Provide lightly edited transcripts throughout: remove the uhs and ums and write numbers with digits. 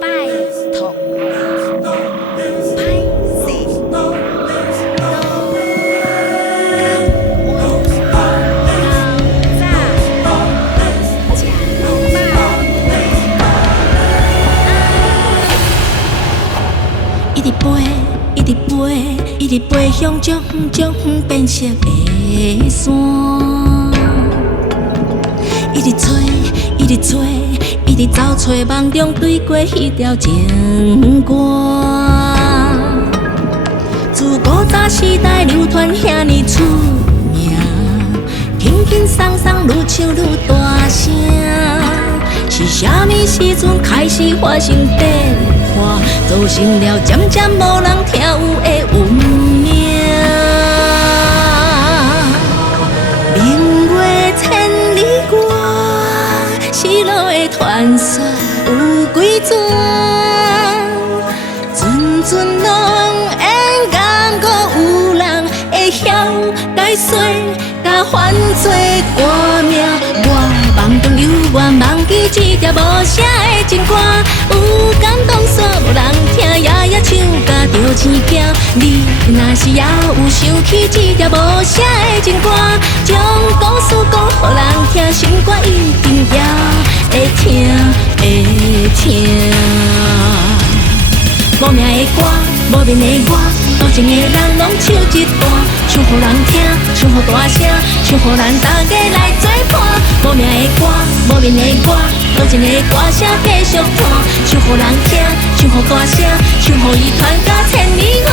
拜托，歹势，都一直飞，一直飞，一直飞向将远变色的山。一直吹，一直吹，一直走找梦中对过迄条情歌。自古早时代流传遐尼出名，轻轻松松愈唱愈大声。是啥物时阵开始发生变化，造成了渐渐无人听有的运命？明月千里外，失落的传说有几转？阵阵拢会感觉有人会晓解说，甲犯罪歌名。我梦中犹原忘记这条无声的情歌，有感动煞无人听，夜夜唱甲着生惊。你若是也有想起这条无声的情歌，将故事讲予人听，心肝一定也会听会听。无名的歌，无面的我，多情的人拢唱一段，唱予人听，唱予大声，唱予咱大家来作伴。无名的歌，无面的我，多情的歌声继续传，唱予人听，唱予大声，唱予伊传甲千里外。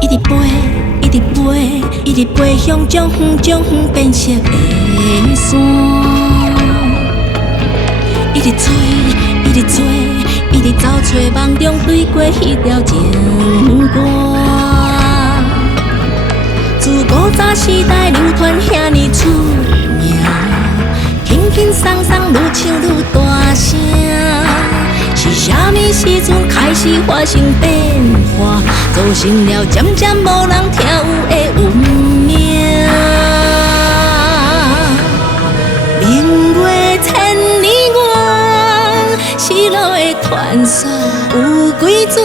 一直飞，一直飞，一直飞向将远变色的山。一直吹，一直吹，一直走找梦中对过迄条情歌。自古早时代流传遐尼出名，轻轻松松愈唱愈大声。是啥物时阵开始发生变化，造成了渐渐无人听有的运命？明月千里外，失落的传说有几转？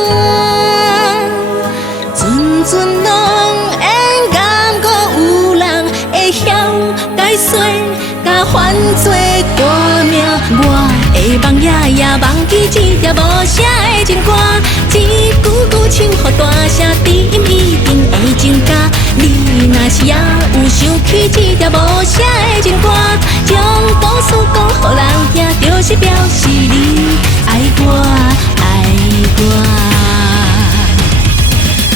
阵阵拢会感觉有人会晓解说，甲犯罪歌名。我会梦夜夜忘记这条无声的情歌，一句句唱予大声，知音一定会增加。你若是也有想起这条无声的情歌，将故事讲予人听，就是表示你爱我，爱我。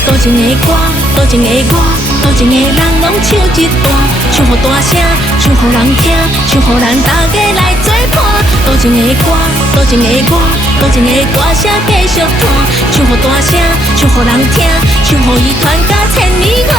多情的歌，多情的我，多情的人拢唱一段，唱予大声，唱予人听，唱予咱大家来作伴。多情的歌，多情的我，多情的歌声继续传，唱予大声，唱予人听，唱予伊传甲千里外。